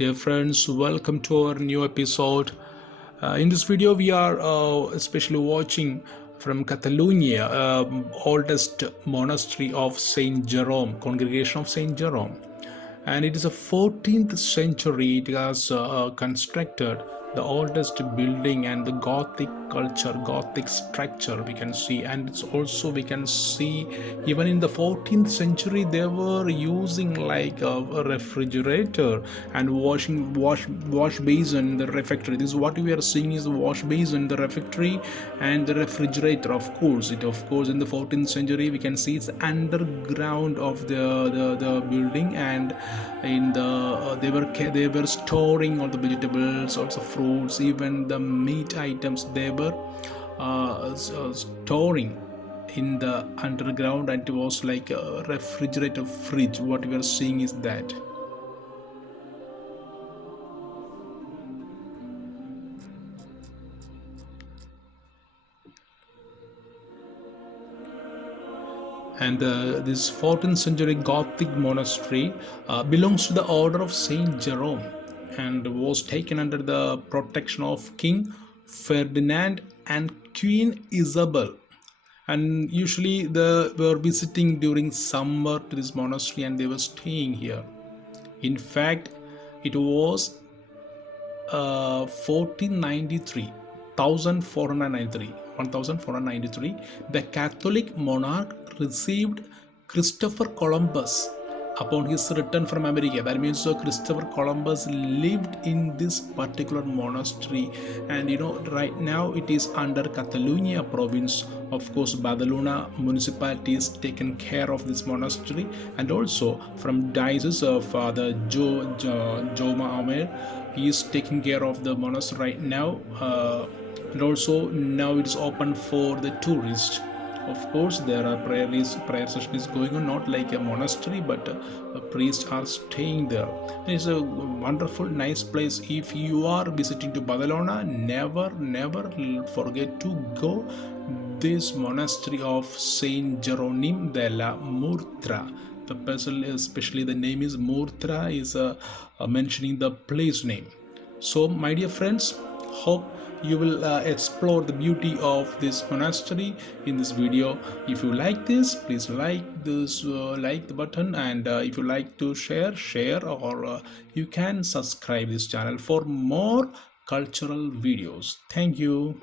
Dear friends, welcome to our new episode. In this video, we are especially watching from Catalonia, oldest monastery of Saint Jerome, congregation of Saint Jerome, and it is a 14th century. It has constructed the oldest building and the Gothic culture, Gothic structure we can see, and it's also we can see even in the 14th century they were using like a refrigerator and wash basin in the refectory. This is what we are seeing is the wash basin, the refectory, and the refrigerator. Of course, in the 14th century we can see it's underground of the building, and in the they were storing all the vegetables, also fruits, even the meat items they were storing in the underground, and it was like a refrigerator fridge. What we are seeing is that. And this 14th century Gothic monastery belongs to the order of Saint Jerome and was taken under the protection of King Ferdinand and Queen Isabel. And usually they were visiting during summer to this monastery and they were staying here. In fact, it was 1493, 1493, the Catholic monarch received Christopher Columbus upon his return from America. That means Christopher Columbus lived in this particular monastery, and right now it is under Catalonia province. Of course, Badalona municipality is taken care of this monastery, and also from diocese of Father Joma Amer, he is taking care of the monastery right now, and also now it is open for the tourists. Of course, there are prayer session is going on, not like a monastery, but priests are staying there. It's a wonderful, nice place. If you are visiting to Badalona, never forget to go this monastery of Saint Jerome de la Murtra. The person, especially the name is Murtra, is mentioning the place name. So, my dear friends, hope you will explore the beauty of this monastery in this video. If you like this, please like this, like the button, and if you like to share, or you can subscribe this channel for more cultural videos. Thank you.